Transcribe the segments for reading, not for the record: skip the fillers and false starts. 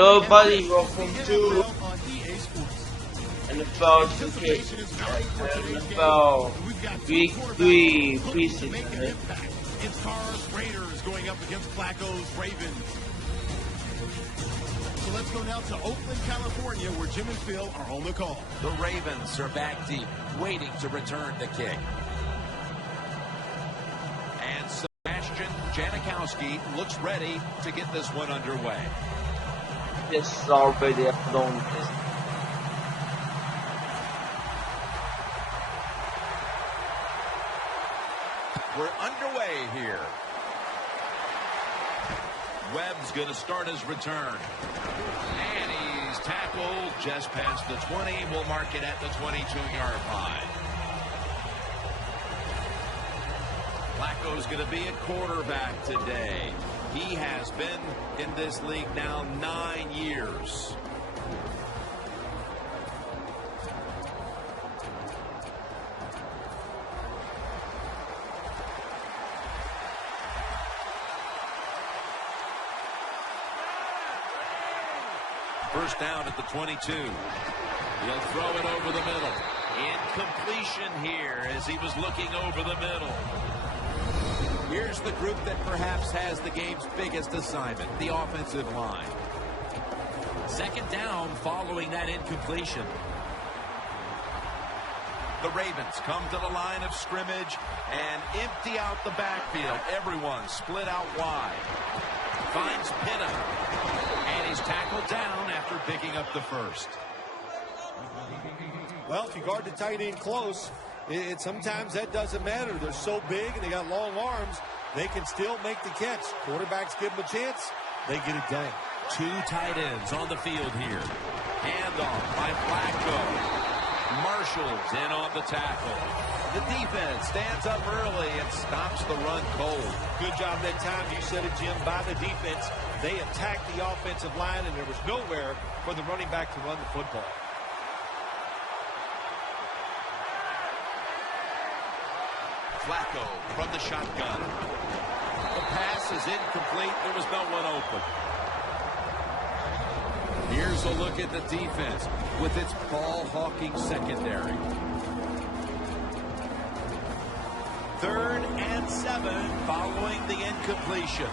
Hello, buddy. Welcome to NFL 2K. NFL Week 3 preseason. It's Carr's Raiders going up against Flacco's Ravens. So let's go now to Oakland, California, where Jim and Phil are on the call. The Ravens are back deep, waiting to return the kick. And Sebastian Janikowski looks ready to get this one underway. This is already a long distance. We're underway here. Webb's going to start his return. And he's tackled just past the 20. We'll mark it at the 22-yard line. Flacco's going to be a quarterback today. He has been in this league now 9 years. First down at the 22. He'll throw it over the middle. Incompletion here as he was looking over the middle. Here's the group that perhaps has the game's biggest assignment, the offensive line. Second down following that incompletion. The Ravens come to the line of scrimmage and empty out the backfield. Everyone split out wide. Finds Pitta. And he's tackled down after picking up the first. Well, if you guard the tight end close, sometimes that doesn't matter. They're so big and they got long arms, they can still make the catch. Quarterbacks give them a chance, they get it done. Two tight ends on the field here. Handoff by Flacco. Marshall's in on the tackle. The defense stands up early and stops the run cold. Good job that time. You said it, Jim, by the defense. They attacked the offensive line, and there was nowhere for the running back to run the football. Flacco from the shotgun. The pass is incomplete. There was no one open. Here's a look at the defense with its ball-hawking secondary. 3rd and 7 following the incompletion.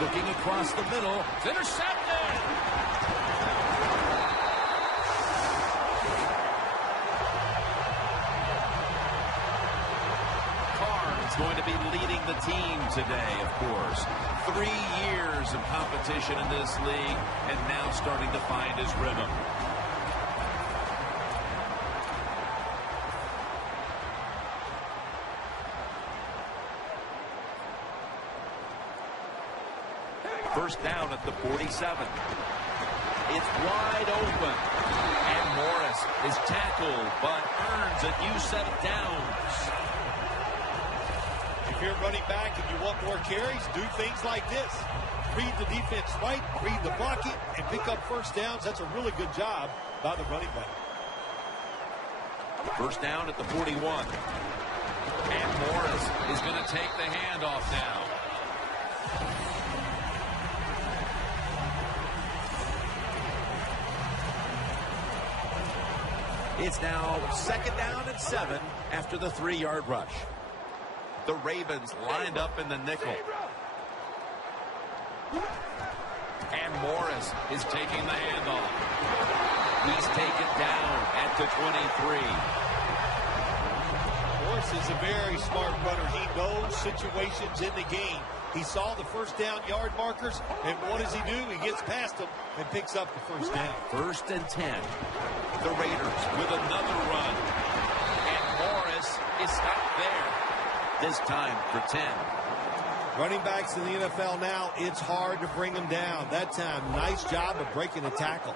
Looking across the middle. It's intercepted. Going to be leading the team today, of course. 3 years of competition in this league, and now starting to find his rhythm. First down at the 47. It's wide open. And Morris is tackled, but earns a new set of downs. If you're running back and you want more carries, do things like this. Read the defense right, read the blocking, and pick up first downs. That's a really good job by the running back. First down at the 41. And Morris is going to take the handoff now. It's now 2nd down and 7 after the 3-yard rush. The Ravens lined up in the nickel. And Morris is taking the handoff. He's taken down at the 23. Morris is a very smart runner. He knows situations in the game. He saw the first down yard markers, and what does he do? He gets past them and picks up the first down. 1st and 10. The Raiders with another run. And Morris is stopped there. This time for 10. Running backs in the NFL now, it's hard to bring them down. That time, nice job of breaking the tackle.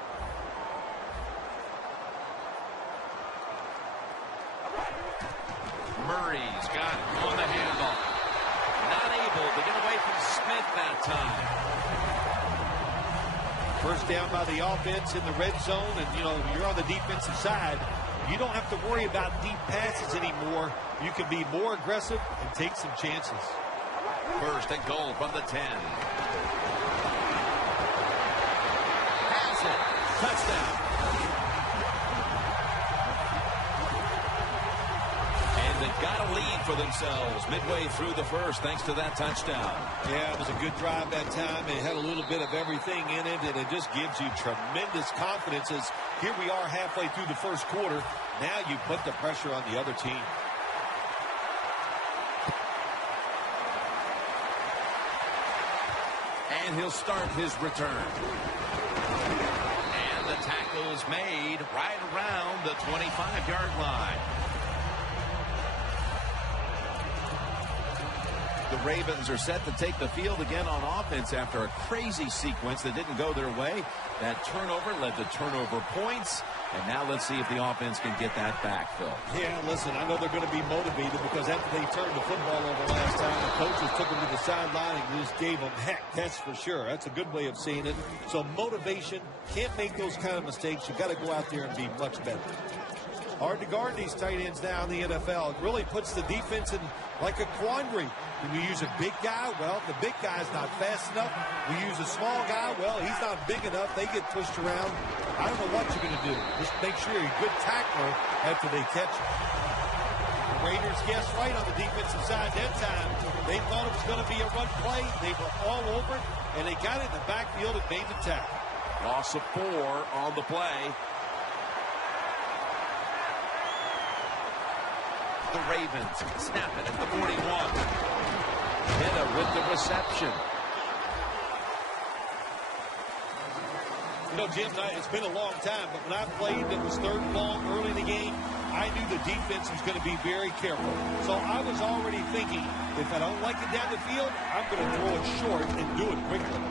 Murray's got it on the handoff. Not able to get away from Smith that time. First down by the offense in the red zone, and, you know, you're on the defensive side. You don't have to worry about deep passes anymore. You can be more aggressive and take some chances. First and goal from the 10. Has it. Touchdown. And they've got a lead for themselves midway through the first thanks to that touchdown. Yeah, it was a good drive that time. It had a little bit of everything in it, and it just gives you tremendous confidence as here we are halfway through the first quarter. Now you put the pressure on the other team. And he'll start his return. And the tackle's made right around the 25-yard line. The Ravens are set to take the field again on offense after a crazy sequence that didn't go their way. That turnover led to turnover points. And now let's see if the offense can get that back, Phil. Yeah, listen, I know they're going to be motivated because after they turned the football over last time, the coaches took them to the sideline and just gave them heck. That's for sure. That's a good way of seeing it. So motivation, can't make those kind of mistakes. You've got to go out there and be much better. Hard to guard these tight ends now in the NFL. It really puts the defense in like a quandary. When you use a big guy, well, the big guy's not fast enough. We use a small guy, well, he's not big enough. They get pushed around. I don't know what you're going to do. Just make sure you're a good tackler after they catch you. The Raiders guessed right on the defensive side that time. They thought it was going to be a run play. They were all over it, and they got it in the backfield and made the tackle. Loss of 4 on the play. The Ravens snap it at the 41. Hitta with the reception. You know, Jim, it's been a long time, but when I played, it was third and long early in the game. I knew the defense was going to be very careful. So I was already thinking, if I don't like it down the field, I'm going to throw it short and do it quickly.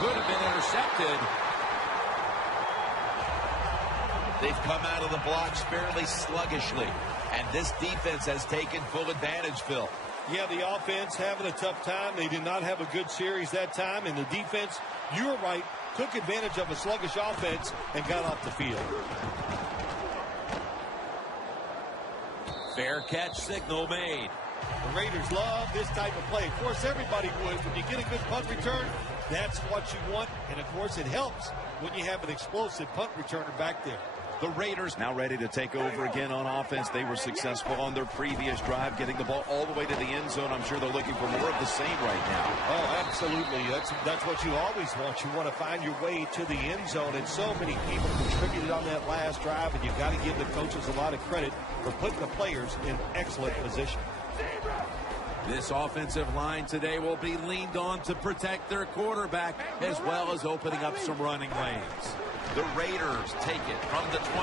Could have been intercepted. They've come out of the blocks fairly sluggishly, and this defense has taken full advantage, Phil. Yeah, the offense having a tough time. They did not have a good series that time, and the defense, you were right, took advantage of a sluggish offense and got off the field. Fair catch signal made. The Raiders love this type of play. Of course, everybody would. When you get a good punt return, that's what you want, and of course, it helps when you have an explosive punt returner back there. The Raiders now ready to take over again on offense. They were successful on their previous drive, getting the ball all the way to the end zone. I'm sure they're looking for more of the same right now. Oh, absolutely. That's what you always want. You want to find your way to the end zone, and so many people contributed on that last drive, and you've got to give the coaches a lot of credit for putting the players in excellent position. This offensive line today will be leaned on to protect their quarterback, as well as opening up some running lanes. The Raiders take it from the 23.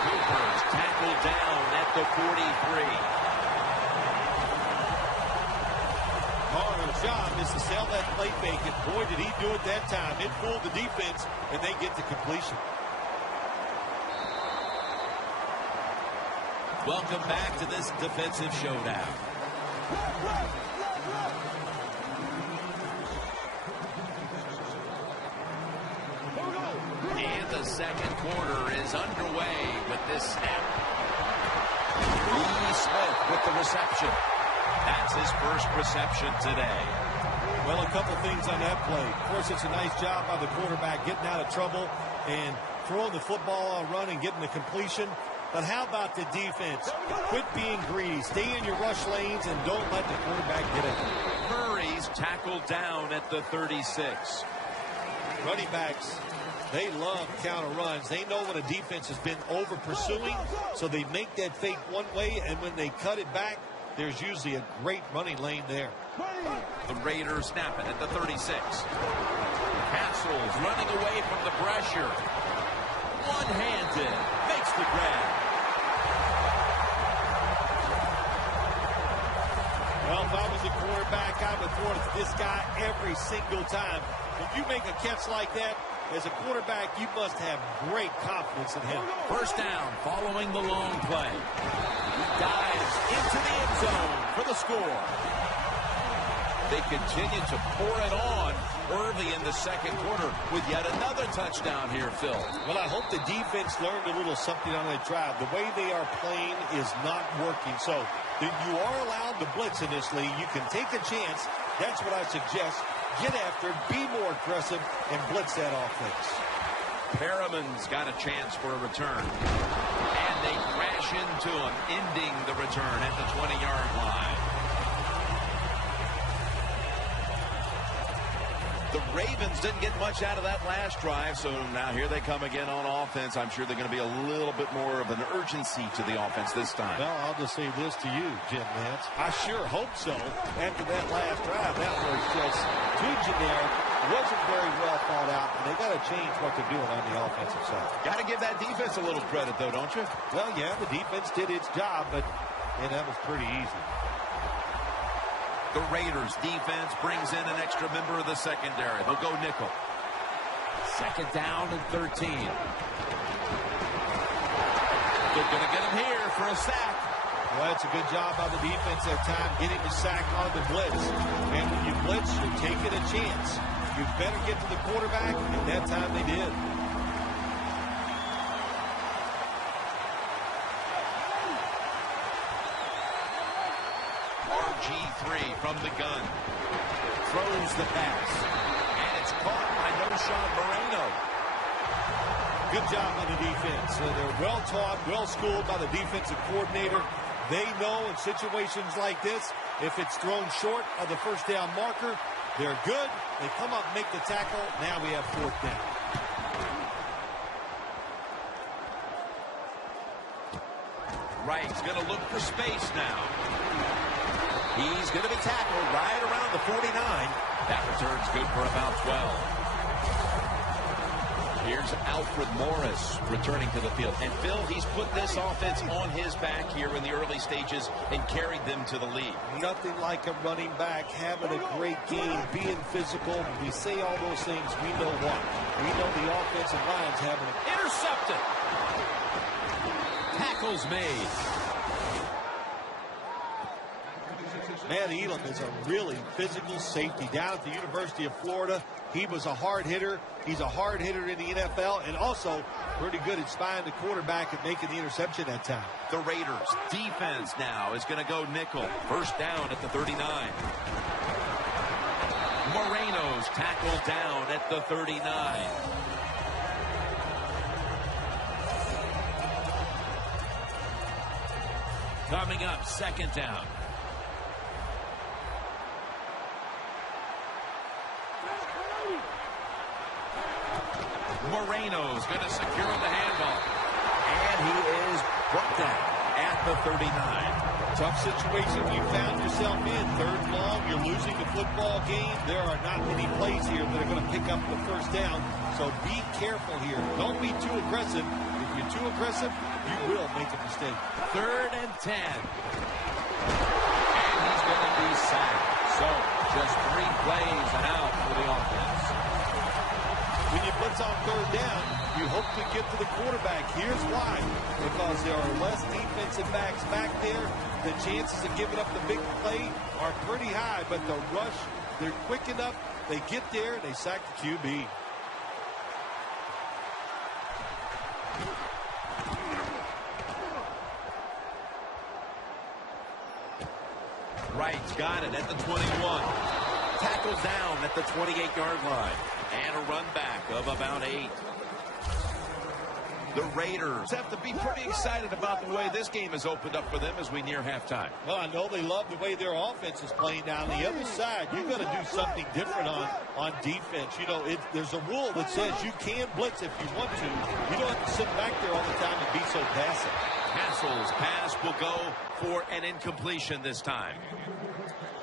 Cooper's tackled down at the 43. Carter's job is to sell that play fake, and boy, did he do it that time. It fooled the defense, and they get the completion. Welcome back to this defensive showdown. And the second quarter is underway with this snap. Lee Smith with the reception. That's his first reception today. Well, a couple things on that play. Of course, it's a nice job by the quarterback getting out of trouble and throwing the football on a run and getting the completion. But how about the defense? Quit being greedy. Stay in your rush lanes and don't let the quarterback get it. Murray's tackled down at the 36. Running backs, they love counter runs. They know when a defense has been over pursuing, so they make that fake one way, and when they cut it back, there's usually a great running lane there. The Raiders snap it at the 36. Castle's running away from the pressure. One-handed, makes the grab. Well, if I was a quarterback, I would throw it to this guy every single time. When you make a catch like that, as a quarterback, you must have great confidence in him. First down, following the long play. He dives into the end zone for the score. They continue to pour it on early in the second quarter with yet another touchdown here, Phil. Well, I hope the defense learned a little something on that drive. The way they are playing is not working. So you are allowed to blitz in this league. You can take a chance. That's what I suggest. Get after it, be more aggressive, and blitz that offense. Perriman's got a chance for a return. And they crash into him, ending the return at the 20-yard line. The Ravens didn't get much out of that last drive, so now here they come again on offense. I'm sure they're going to be a little bit more of an urgency to the offense this time. Well, I'll just say this to you, Jim Nance. I sure hope so. After that last drive, that was just too generic. Wasn't very well thought out, and they got to change what they're doing on the offensive side. Got to give that defense a little credit, though, don't you? Well, yeah, the defense did its job, but that was pretty easy. The Raiders defense brings in an extra member of the secondary. They'll go nickel. Second down and 13. They're going to get him here for a sack. Well, that's a good job by the defense that time, getting the sack on the blitz. And when you blitz, you're taking a chance. You better get to the quarterback, and that time they did. RG3 from the gun. Throws the pass. And it's caught by No-Shot Moreno. Good job by the defense. They're well-taught, well-schooled by the defensive coordinator. They know in situations like this, if it's thrown short of the first down marker, they're good. They come up, make the tackle. Now we have fourth down. Wright's going to look for space now. He's going to be tackled right around the 49. That return's good for about 12. Here's Alfred Morris returning to the field. And Phil, he's put this offense on his back here in the early stages and carried them to the lead. Nothing like a running back having a great game, being physical. We say all those things. We know what. We know the offensive line's having it. Intercepted. Tackles made. Matt Elam is a really physical safety down at the University of Florida. He was a hard hitter. He's a hard hitter in the NFL and also pretty good at spying the quarterback and making the interception that time. The Raiders defense now is going to go nickel. First down at the 39. Moreno's tackled down at the 39. Coming up, second down. Moreno's going to secure the handoff. And he is brought down at the 39. Tough situation you found yourself in. Third and long, you're losing the football game. There are not many plays here that are going to pick up the first down. So be careful here. Don't be too aggressive. If you're too aggressive, you will make a mistake. Third and 10. And he's going to be sacked. So just 3 plays and out for the offense. When you blitz on third down, you hope to get to the quarterback. Here's why. Because there are less defensive backs back there. The chances of giving up the big play are pretty high, but the rush, they're quick enough. They get there, they sack the QB. Wright's got it at the 21. Tackled down at the 28-yard line. And a run back of about 8. The Raiders have to be pretty excited about the way this game has opened up for them as we near halftime. Well, I know they love the way their offense is playing. Down the other side, you've got to do something different on defense. You know, there's a rule that says you can blitz if you want to. You don't have to sit back there all the time and be so passive. Hassel's pass will go for an incompletion this time.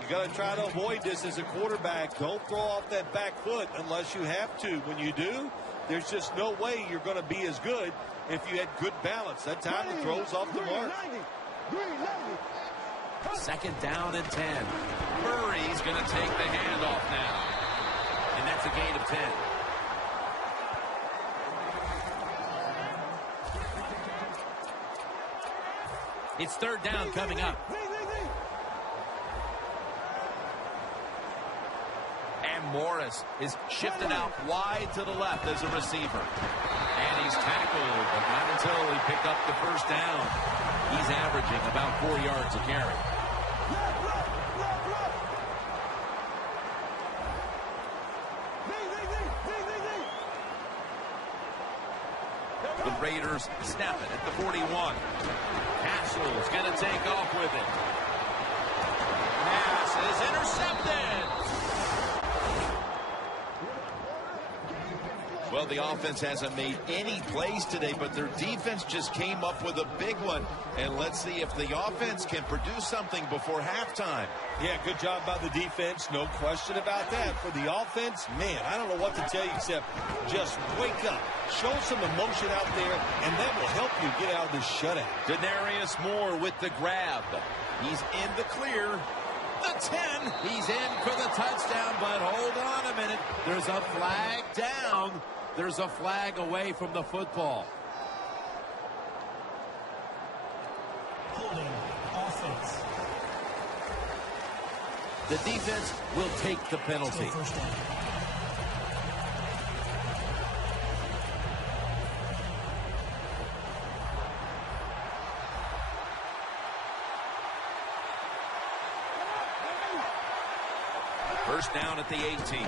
You got to try to avoid this as a quarterback. Don't throw off that back foot unless you have to. When you do, there's just no way you're going to be as good if you had good balance. That time the throw's off the mark. Second down and 10. Murray's going to take the handoff now. And that's a gain of 10. It's third down coming up. Morris is shifted out wide to the left as a receiver. And he's tackled, but not until he picked up the first down. He's averaging about 4 yards a carry. The Raiders snap it at the 41. Castle's going to take off with it. Pass is intercepted. Well, the offense hasn't made any plays today, but their defense just came up with a big one. And let's see if the offense can produce something before halftime. Yeah, good job by the defense. No question about that. For the offense, man, I don't know what to tell you except just wake up. Show some emotion out there, and that will help you get out of this shutout. Denarius Moore with the grab. He's in the clear. The 10. He's in for the touchdown, but hold on a minute. There's a flag down. There's a flag away from the football. Holding offense. The defense will take the penalty. First down. First down at the 18.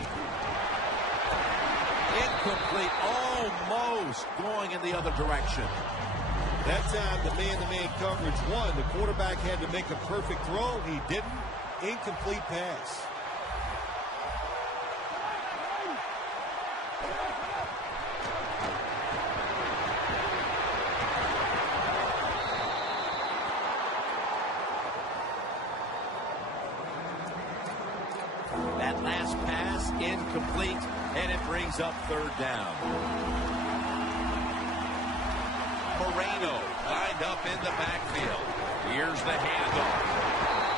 Incomplete, almost going in the other direction. That time the man-to-man coverage won. The quarterback had to make a perfect throw. He didn't. Incomplete pass. That last pass incomplete, and it brings up third down. Moreno lined up in the backfield. Here's the handoff.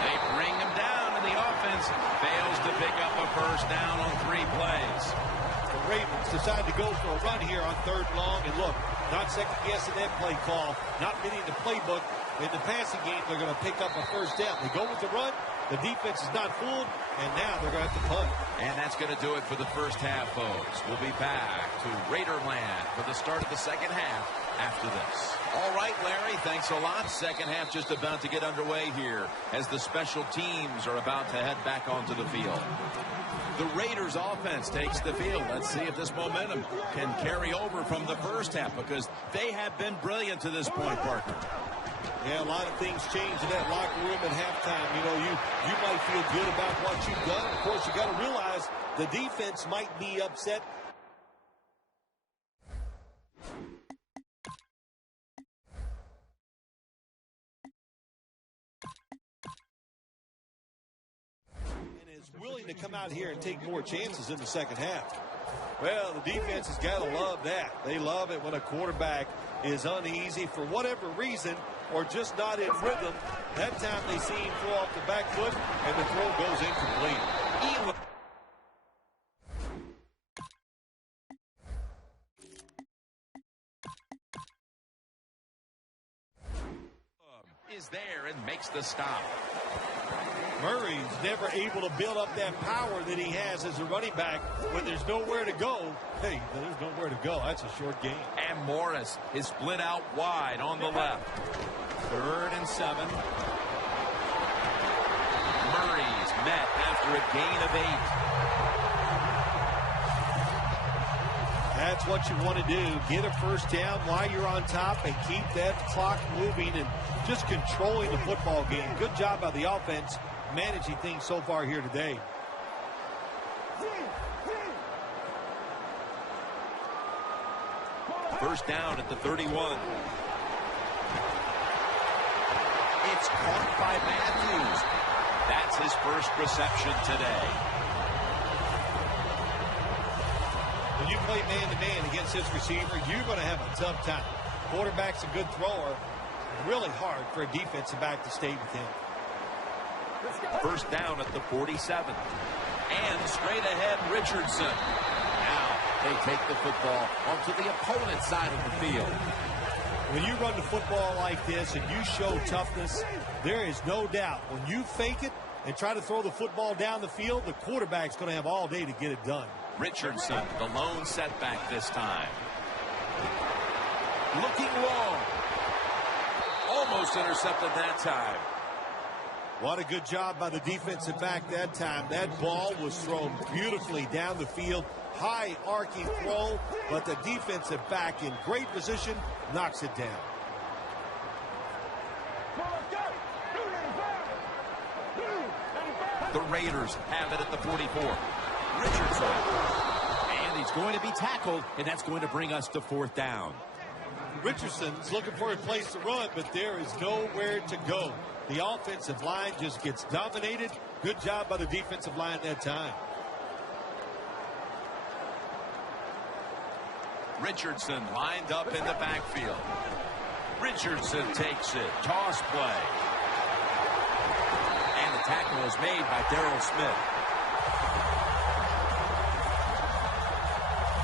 They bring him down, and the offense fails to pick up a first down on 3 plays. The Ravens decide to go for a run here on 3rd and long, and look, not second-guessing that play call, not fitting the playbook. In the passing game, they're going to pick up a first down. They go with the run. The defense is not fooled, and now they're going to have to punt. And that's going to do it for the first half, folks. We'll be back to Raiderland for the start of the second half after this. All right, Larry, thanks a lot. Second half just about to get underway here as the special teams are about to head back onto the field. The Raiders offense takes the field. Let's see if this momentum can carry over from the first half, because they have been brilliant to this point, partner. Yeah, a lot of things change in that locker room at halftime. You know, you might feel good about what you've done. Of course, you got to realize the defense might be upset. And is willing to come out here and take more chances in the second half. Well, the defense has got to love that. They love it when a quarterback is uneasy for whatever reason, or just not in rhythm. That time they see him throw off the back foot, and the throw goes incomplete. Is there and makes the stop. Murray's never able to build up that power that he has as a running back when there's nowhere to go. Hey, there's nowhere to go. That's a short game. And Morris is split out wide on the left. 3rd and 7. Murray's met after a gain of 8. That's what you want to do. Get a first down while you're on top and keep that clock moving and just controlling the football game. Good job by the offense managing things so far here today. First down at the 31. It's caught by Matthews. That's his first reception today. When you play man-to-man against this receiver, you're going to have a tough time. Quarterback's a good thrower. Really hard for a defensive back to stay with him. First down at the 47. And straight ahead, Richardson. Now they take the football onto the opponent's side of the field. When you run the football like this and you show toughness, there is no doubt when you fake it, and try to throw the football down the field, the quarterback's going to have all day to get it done. Richardson, the lone setback this time. Looking long. Almost intercepted that time. What a good job by the defensive back that time. That ball was thrown beautifully down the field. High arcing throw, but the defensive back in great position knocks it down. The Raiders have it at the 44. Richardson. And he's going to be tackled, and that's going to bring us to 4th down. Richardson's looking for a place to run, but there is nowhere to go. The offensive line just gets dominated. Good job by the defensive line that time. Richardson lined up in the backfield. Richardson takes it. Toss play. And the tackle is made by Darryl Smith.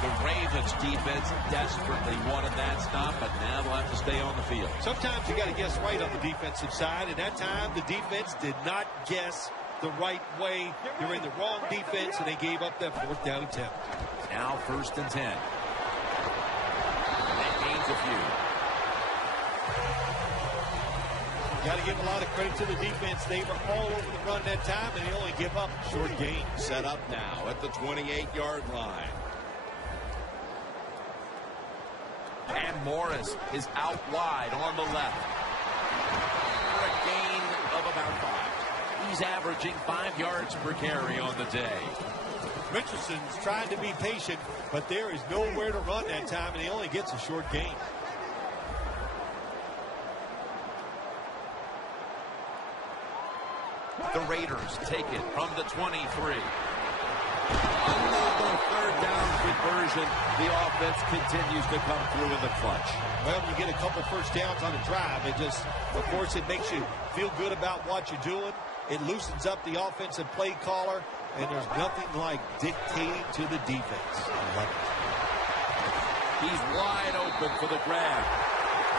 The Ravens defense desperately wanted that stop, but now they'll have to stay on the field. Sometimes you got to guess right on the defensive side, and that time the defense did not guess the right way. They were in the wrong defense, and they gave up that 4th down attempt. Now 1st and 10. That gains a few. Got to give a lot of credit to the defense. They were all over the run that time, and they only give up short gain. Set up now at the 28-yard line. And Morris is out wide on the left for a gain of about 5. He's averaging 5 yards per carry on the day. Richardson's trying to be patient, but there is nowhere to run that time, and he only gets a short gain. The Raiders take it from the 23. Another 3rd down conversion. The offense continues to come through in the clutch. Well, you get a couple 1st downs on a drive. It just, of course, it makes you feel good about what you're doing. It loosens up the offensive play caller, and there's nothing like dictating to the defense. I love it. He's wide open for the grab.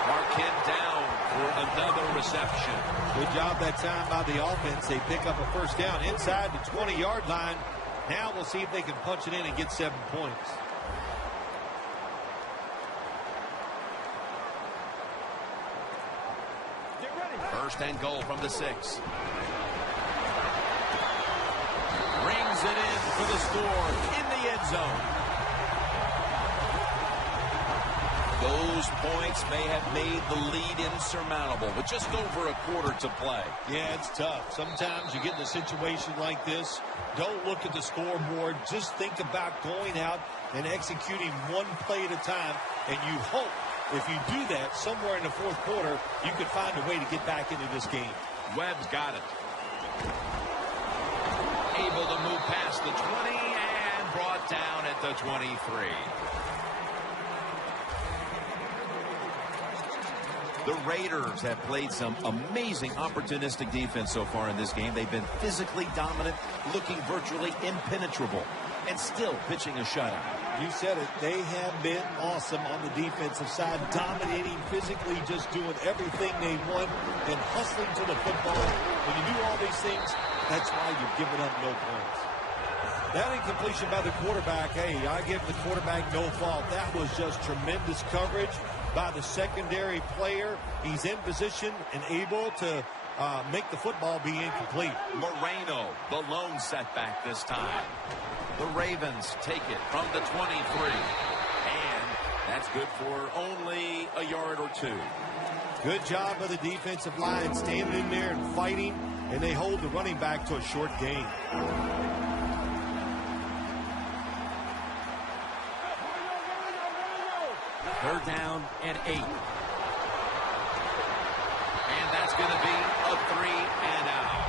Mark him down for another reception. Good job that time by the offense. They pick up a 1st down inside the 20-yard line. Now we'll see if they can punch it in and get 7 points. First and goal from the 6. Brings it in for the score in the end zone. Those points may have made the lead insurmountable, but just over a quarter to play. Yeah, it's tough. Sometimes you get in a situation like this. Don't look at the scoreboard. Just think about going out and executing one play at a time. And you hope if you do that somewhere in the 4th quarter, you can find a way to get back into this game. Webb's got it. Able to move past the 20 and brought down at the 23. The Raiders have played some amazing opportunistic defense so far in this game. They've been physically dominant, looking virtually impenetrable, and still pitching a shutout. You said it. They have been awesome on the defensive side, dominating physically, just doing everything they want and hustling to the football. When you do all these things, that's why you're giving up no points. That incompletion by the quarterback, hey, I give the quarterback no fault. That was just tremendous coverage by the secondary player. He's in position and able to make the football be incomplete. Moreno, the lone setback this time. The Ravens take it from the 23. And that's good for only a yard or 2. Good job by the defensive line standing in there and fighting, and they hold the running back to a short gain. Third down and 8. And that's going to be a 3 and out.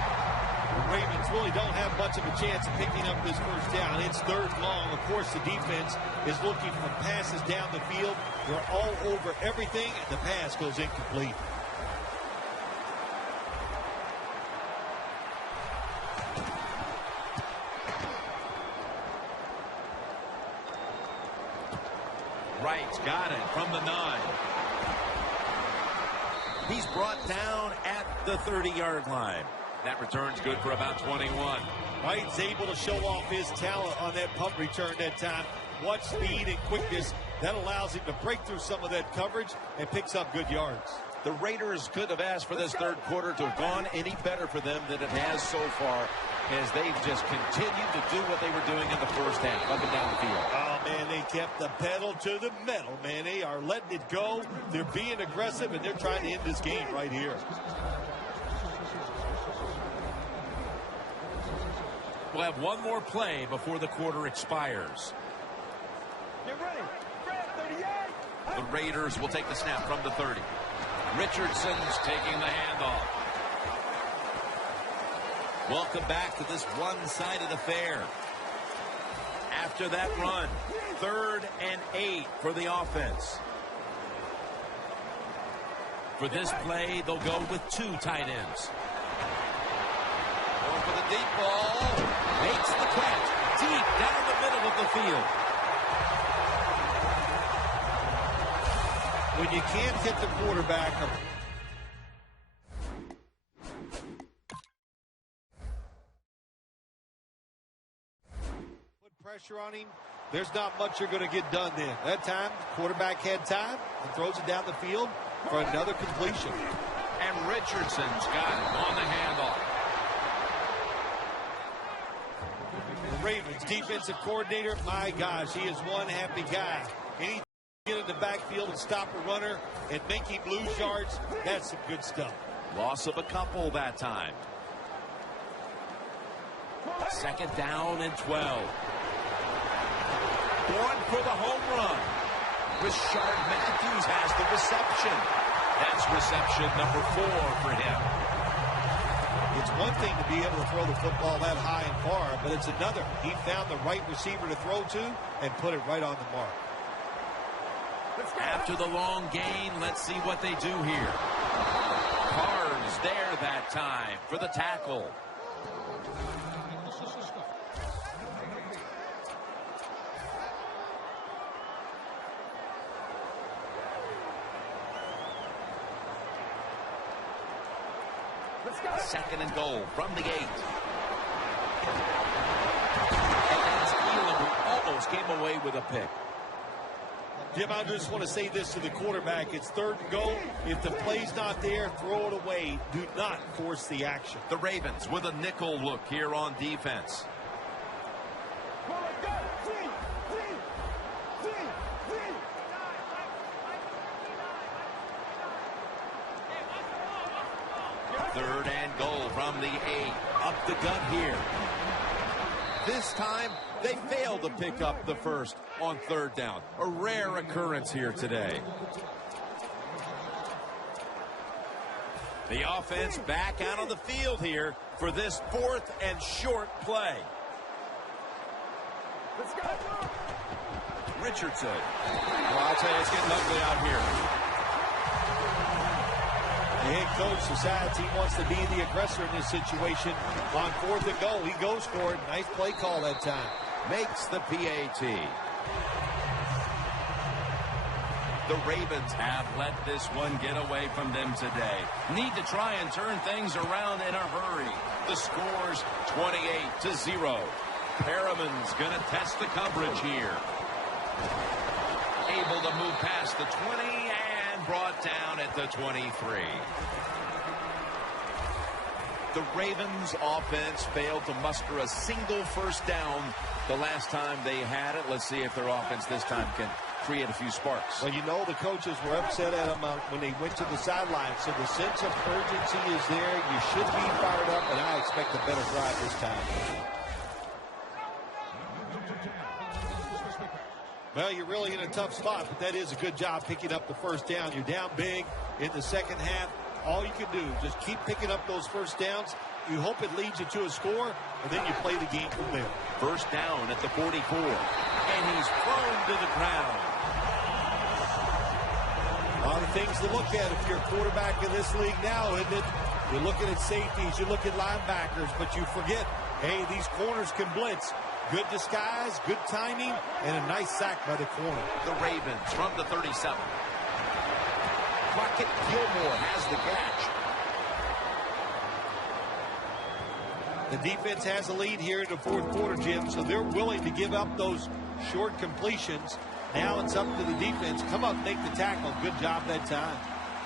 The Ravens really don't have much of a chance of picking up this 1st down. It's 3rd and long. Of course, the defense is looking for passes down the field. They're all over everything, and the pass goes incomplete. Wright's got it from the 9. He's brought down at the 30-yard line. That return's good for about 21. Wright's able to show off his talent on that punt return that time. What speed and quickness that allows him to break through some of that coverage and picks up good yards. The Raiders could have asked for this third quarter to have gone any better for them than it has so far, as they've just continued to do what they were doing in the first half, up and down the field. Oh, man, they kept the pedal to the metal, man. They are letting it go. They're being aggressive, and they're trying to end this game right here. We'll have one more play before the quarter expires. Get ready. 38. The Raiders will take the snap from the 30. Richardson's taking the handoff. Welcome back to this one-sided affair. After that run, 3rd and 8 for the offense. For this play, they'll go with 2 tight ends. Going for the deep ball. Makes the catch deep down the middle of the field. When you can't hit the quarterback, put pressure on him, there's not much you're going to get done then. That time, quarterback had time and throws it down the field for another completion. And Richardson's got it on the handoff. The Ravens defensive coordinator, my gosh, he is one happy guy. Anything get in the backfield and stop a runner and make him lose yards, that's some good stuff. Loss of a couple that time. 2nd down and 12. Going for the home run. Rashard Matthews has the reception. That's reception number 4 for him. It's one thing to be able to throw the football that high and far, but it's another. He found the right receiver to throw to and put it right on the mark. After the long gain, let's see what they do here. Carr's there that time for the tackle. Second and goal from the 8. And Elam, who almost came away with a pick. Jim, I just want to say this to the quarterback. It's 3rd and goal. If the play's not there, throw it away. Do not force the action. The Ravens with a nickel look here on defense. Third and goal from the 8. Up the gut here. This time, they failed to pick up the first on 3rd down. A rare occurrence here today. The offense back out on the field here for this 4th and short play. Richardson. Well, I'll tell you, it's getting ugly out here. The head coach decides he wants to be the aggressor in this situation. On 4th and goal, he goes for it. Nice play call that time. Makes the PAT. The Ravens have let this one get away from them today. Need to try and turn things around in a hurry. The score's 28-0. Perriman's going to test the coverage here. Able to move past the 20 and brought down at the 23. The Ravens offense failed to muster a single first down the last time they had it. Let's see if their offense this time can create a few sparks. Well, you know the coaches were upset at them when they went to the sideline. So the sense of urgency is there. You should be fired up, and I expect a better drive this time. Well, you're really in a tough spot, but that is a good job picking up the first down. You're down big in the second half. All you can do, just keep picking up those first downs. You hope it leads you to a score, and then you play the game from there. First down at the 44, and he's thrown to the ground. A lot of things to look at if you're a quarterback in this league now, isn't it? You're looking at safeties, you look at linebackers, but you forget, hey, these corners can blitz. Good disguise, good timing, and a nice sack by the corner. The Ravens from the 37. Crockett Gilmore has the catch. The defense has a lead here in the fourth quarter, Jim, so they're willing to give up those short completions. Now it's up to the defense. Come up, make the tackle. Good job that time.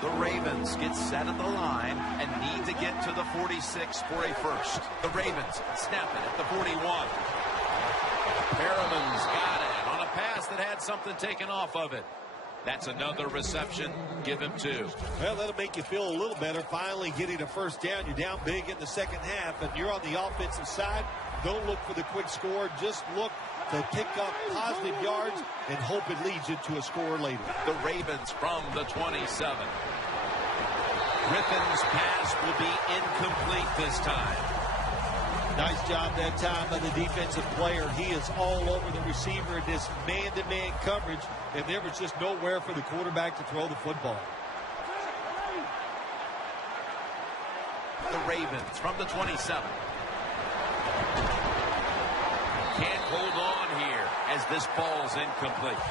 The Ravens get set at the line and need to get to the 46 for a first. The Ravens snap it at the 41. Perriman's got it on a pass that had something taken off of it. That's another reception. Give him 2. Well, that'll make you feel a little better. Finally getting a first down. You're down big in the second half, and you're on the offensive side. Don't look for the quick score. Just look to pick up positive yards and hope it leads you to a score later. The Ravens from the 27. Griffin's pass will be incomplete this time. Nice job that time by the defensive player. He is all over the receiver in this man-to-man coverage, and there was just nowhere for the quarterback to throw the football. The Ravens from the 27. Can't hold on here as this ball's incomplete.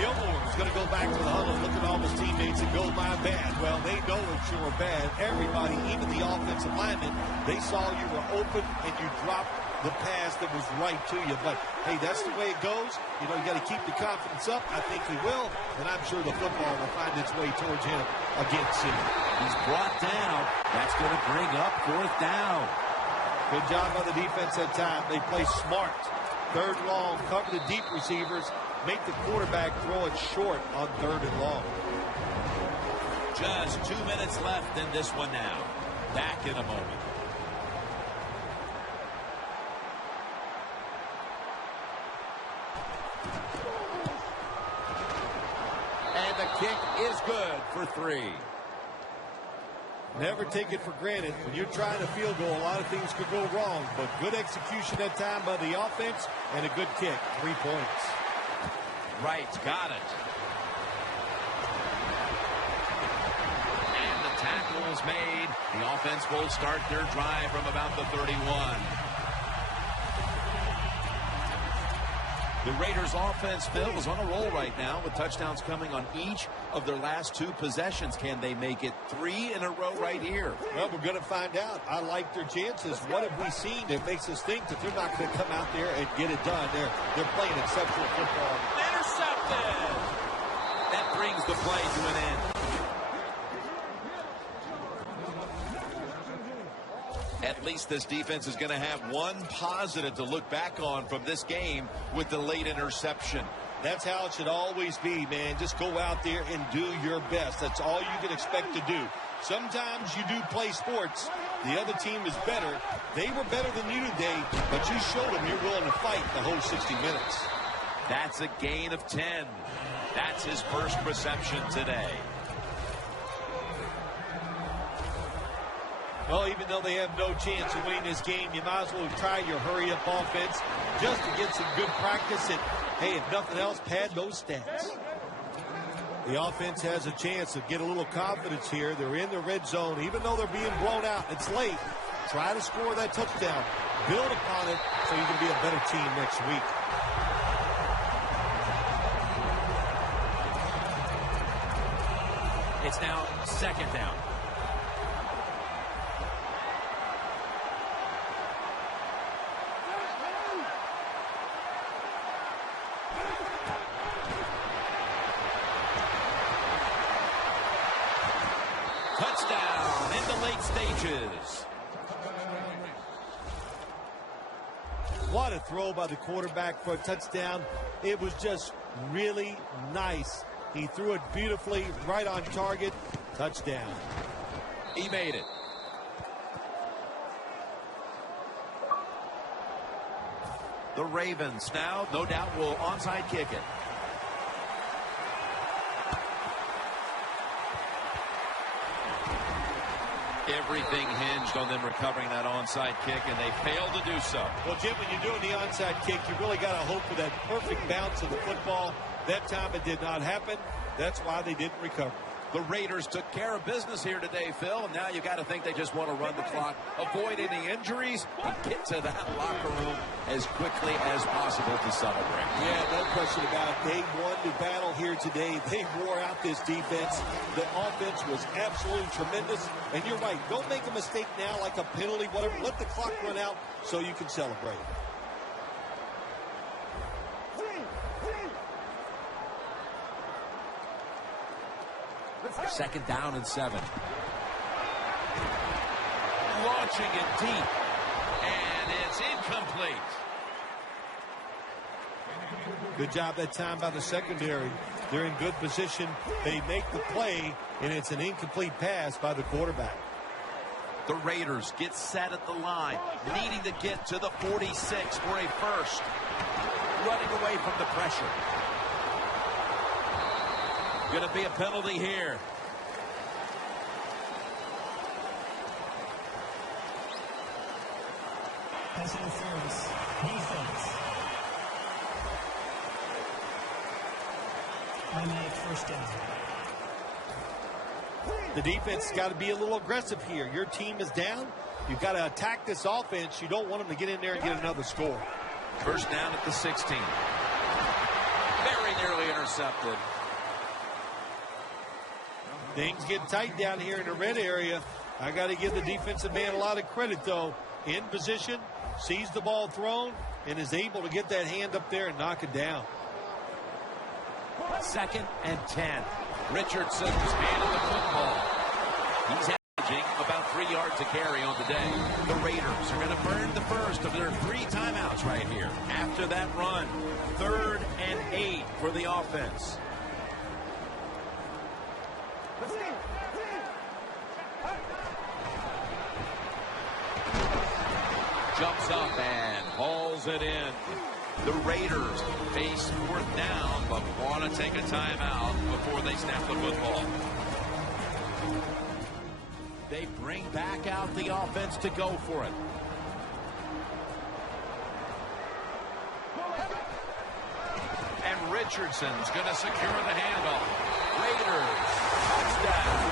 Gilmore is going to go back to the huddle, look at all his teammates and go, my bad. Well, they know it's your bad. Everybody, even the offensive linemen, they saw you were open and you dropped the pass that was right to you. But, hey, that's the way it goes. You know, you got to keep the confidence up. I think he will, and I'm sure the football will find its way towards him again soon. He's brought down. That's going to bring up 4th down. Good job by the defense that time. They play smart. 3rd long, cover the deep receivers. Make the quarterback throw it short on 3rd and long. Just 2 minutes left in this one now. Back in a moment. And the kick is good for 3. Never take it for granted. When you're trying a field goal, a lot of things could go wrong. But good execution that time by the offense and a good kick. 3 points. Right, got it. And the tackle is made. The offense will start their drive from about the 31. The Raiders offense, Phil, is on a roll right now with touchdowns coming on each of their last 2 possessions. Can they make it 3 in a row right here? Well, we're going to find out. I like their chances. What have we seen that makes us think that they're not going to come out there and get it done? They're playing exceptional football. Intercepted! That brings the play to an end. At least this defense is going to have one positive to look back on from this game with the late interception. That's how it should always be, man. Just go out there and do your best. That's all you can expect to do. Sometimes you do play sports. The other team is better. They were better than you today, but you showed them you're willing to fight the whole 60 minutes. That's a gain of 10. That's his first reception today. Well, even though they have no chance of winning this game, you might as well try your hurry-up offense just to get some good practice and, hey, if nothing else, pad those stats. The offense has a chance to get a little confidence here. They're in the red zone. Even though they're being blown out, it's late. Try to score that touchdown. Build upon it so you can be a better team next week. It's now 2nd down. Touchdown in the late stages. What a throw by the quarterback for a touchdown. It was just really nice. He threw it beautifully, right on target. Touchdown. He made it. The Ravens now, no doubt, will onside kick it. Everything hinged on them recovering that onside kick, and they failed to do so. Well, Jim, when you're doing the onside kick, you really got to hope for that perfect bounce of the football. That time it did not happen. That's why they didn't recover. The Raiders took care of business here today, Phil, and now you got to think they just want to run the clock, avoid any injuries, and get to that locker room as quickly as possible to celebrate. Yeah, no question about it. They won the battle here today. They wore out this defense. The offense was absolutely tremendous. And you're right, don't make a mistake now like a penalty, whatever. Let the clock run out so you can celebrate. Second down and 7. Launching it deep. And it's incomplete. Good job that time by the secondary. They're in good position. They make the play, and it's an incomplete pass by the quarterback. The Raiders get set at the line, needing to get to the 46 for a first. Running away from the pressure. Going to be a penalty here. Pass interference. Defense. Automatic first down. The defense has got to be a little aggressive here. Your team is down. You've got to attack this offense. You don't want them to get in there and get another score. First down at the 16. Very nearly intercepted. Things get tight down here in the red area. I got to give the defensive man a lot of credit, though. In position, sees the ball thrown, and is able to get that hand up there and knock it down. 2nd and 10. Richardson's handling the football. He's averaging about 3 yards a carry on the day. The Raiders are going to burn the first of their 3 timeouts right here. After that run, 3rd and 8 for the offense. Jumps up and hauls it in. The Raiders face 4th down, but want to take a timeout before they snap the football. They bring back out the offense to go for it. And Richardson's going to secure the handoff. Raiders touchdown.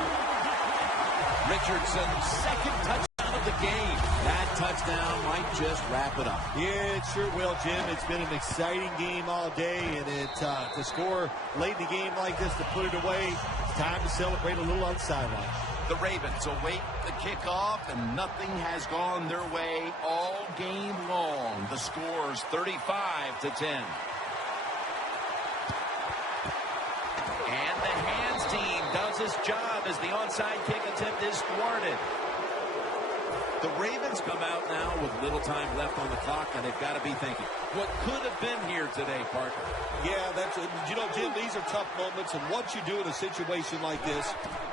Richardson's 2nd touchdown of the game. That touchdown might just wrap it up. Yeah, it sure will, Jim. It's been an exciting game all day, and to score late in the game like this, to put it away, it's time to celebrate a little on the sideline. The Ravens await the kickoff, and nothing has gone their way all game long. The score's 35-10. And the hands team does its job as the onside kick attempt is thwarted. The Ravens come out now with little time left on the clock, and they've got to be thinking, what could have been here today, Parker? Yeah, Jim, these are tough moments, and what you do in a situation like this,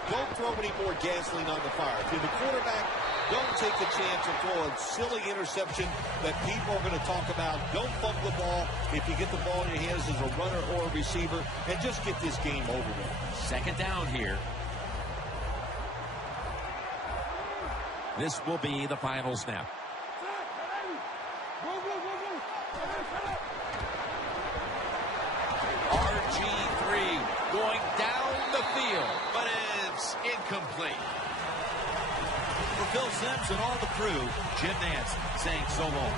don't throw any more gasoline on the fire. If you're the quarterback, don't take a chance and throw a silly interception that people are going to talk about. Don't fumble the ball if you get the ball in your hands as a runner or a receiver, and just get this game over with. 2nd down here. This will be the final snap. RG3 going down the field, but it's incomplete. For Phil Simms and all the crew, Jim Nance saying so long.